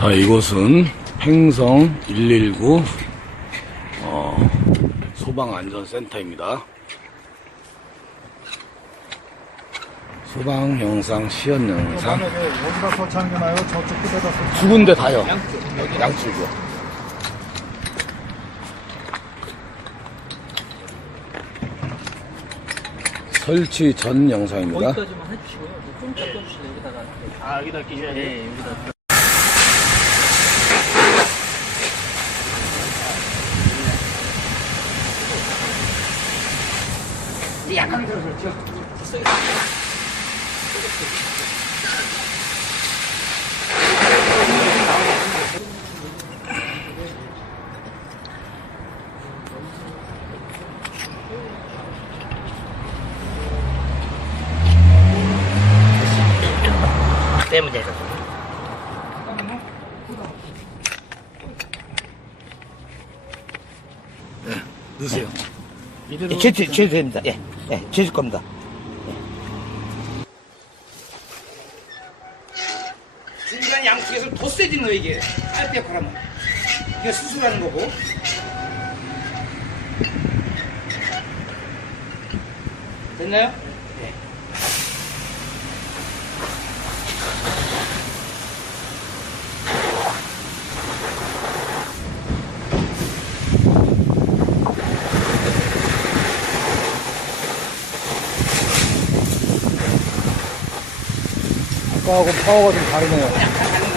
자, 이곳은 횡성 119 어, 소방안전센터입니다. 소방 영상, 시연 영상 만약에 여기다 설치하는 게 나아요? 저쪽 끝에다 설치. 두 군데 다요. 양쪽. 양쪽이요. 설치 전 영상입니다. 거기까지만 해주시고요. 좀 닦아주실래요? 여기다가. 아, 여기다 끼셔야 돼요? 네, 여기다. 약간 들어섰죠? 때문에 돼서. 넣으세요. 예, 제주, 제주입니다. 예, 예, 제주 겁니다. 중간 양쪽에서 더 세지는 거 이게. 알백하라면. 이게 수술하는 거고. 됐나요? 네. 하고 파워가 좀 다르네요.